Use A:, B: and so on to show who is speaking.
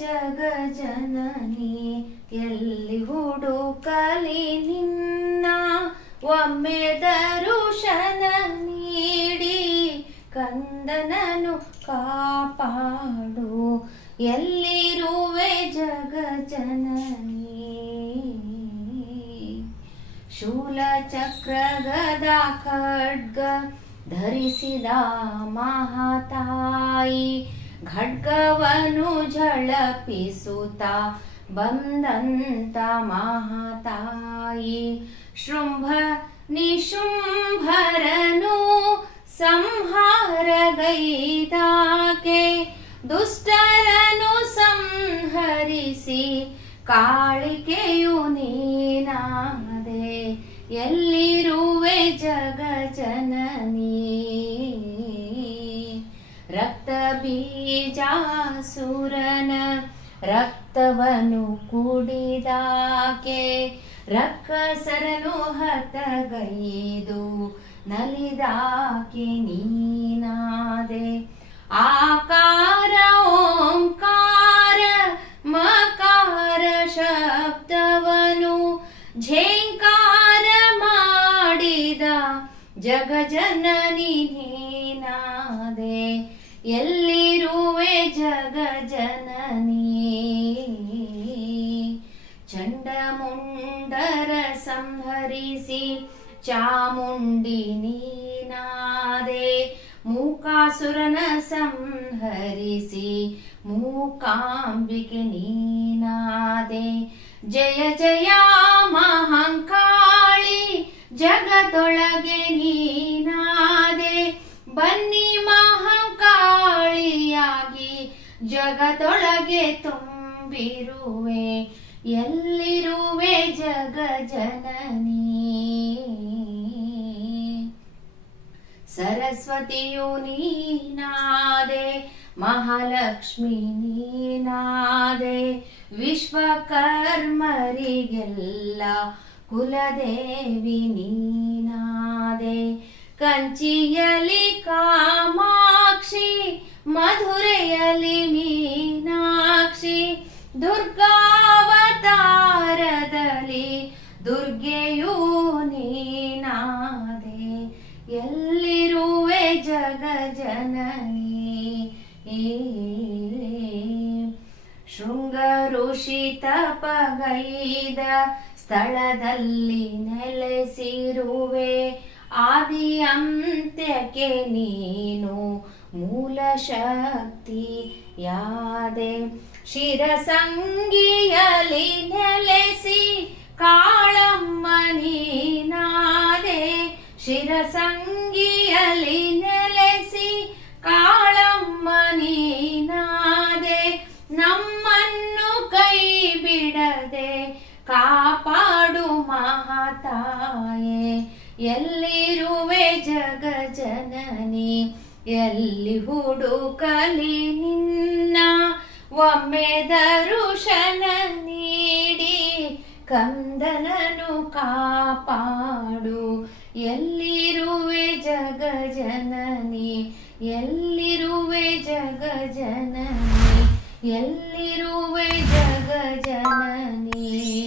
A: ಜಗ ಜನನಿ ಎಲ್ಲಿ ಹುಡುಕಲಿ ನಿನ್ನ? ಒಮ್ಮೆ ದರುಶನ ನೀಡಿ ಕಂದನನು ಕಾಪಾಡು. ಎಲ್ಲಿರುವೆ ಜಗ ಜನನಿ ಶೂಲ ಚಕ್ರ ಗದ ಖಡ್ಗ ಧರಿಸಿದ ಮಹಾತಾಯಿ ಖಡ್ಗವನು ಝಳಪಿಸುತ್ತ ಬಂದಂತ ಮಹಾತಾಯಿ. ಶೃಂಭ ನಿಶುಂಭರನು ಸಂಹಾರಗೈದಾಕೆ ದುಷ್ಟರನು ಸಂಹರಿಸಿ ಕಾಳಿಕೆಯು ನೀನಾದೆ. ಎಲ್ಲಿರುವೆ ರಕ್ತ ಬೀಜಾಸುರನ ರಕ್ತವನು ಕುಡಿದಾಕೆ ರಕ್ಕಸರನು ಹತಗೈದು ನಲಿದಾಕೆ ನೀನಾದೆ. ಆಕಾರ, ಓಂಕಾರ, ಮಕಾರ ಶಬ್ದವನು ಝೇಂಕಾರ ಮಾಡಿದ ಜಗಜನನಿ ನೀನಾದೆ. ಎಲ್ಲಿರುವೆ ಜಗ ಜನನಿ ಚಂಡಮುಂಡರ ಸಂಹರಿಸಿ ಚಾಮುಂಡಿ ನೀನಾದೆ ಮೂಕಾಸುರನ ಸಂಹರಿಸಿ ಮೂಕಾಂಬಿಕೆ ನೀನಾದೆ. ಜಯ ಜಯ ಮಹಂಕಾಳಿ ಜಗದೊಳಗೆ ನೀನಾದೆ. ಬನ್ನಿ ಜಗದೊಳಗೆ ತುಂಬಿರುವೆ, ಎಲ್ಲಿರುವೆ ಜಗ ಜನನಿ? ಸರಸ್ವತಿಯು ನೀನಾದೆ, ಮಹಾಲಕ್ಷ್ಮಿ ನೀನಾದೆ, ವಿಶ್ವಕರ್ಮರಿಗೆಲ್ಲ ಕುಲದೇವಿ ನೀನಾದೆ. ಕಂಚಿಯಲಿ ಕಾಮಾಕ್ಷಿ ಮಧುರೆಯಲಿ ದುರ್ಗಾವತಾರದಲ್ಲಿ ದುರ್ಗೆಯೂ ನೀನಾದೆ. ಎಲ್ಲಿರುವೆ ಜಗ ಜನನಿ? ಶೃಂಗ ಋಷಿ ತಪಗೈದ ಸ್ಥಳದಲ್ಲಿ ನೆಲೆಸಿರುವೆ. ಆದಿ ಅಂತ್ಯಕ್ಕೆ ನೀನು ಮೂಲ ಶಕ್ತಿ ಯಾದೆ ಶಿರಸಂಗಿಯಲಿ ನೆಲೆಸಿ ಕಾಳಮ್ಮ ನೀನಾದೆ ಶಿರಸಂಗಿಯಲಿ ನೆಲೆಸಿ ಕಾಳಮ್ಮ ನೀನಾದೆ ನಮ್ಮನ್ನು ಕೈ ಬಿಡದೆ ಕಾಪಾಡು ಮಹಾತಾಯೆ. ಎಲ್ಲಿರುವೆ ಜಗ ಜನನಿ ಎಲ್ಲಿ ಹುಡುಕಲಿ ನಿನ್ನ ಒಮ್ಮೆ ದರುಶನ ನೀಡಿ ಕಂದನನು ಕಾಪಾಡು. ಎಲ್ಲಿರುವೆ ಜಗ ಜನನಿ ಎಲ್ಲಿರುವೆ ಜಗ ಜನನಿ ಎಲ್ಲಿರುವೆ ಜಗ ಜನನಿ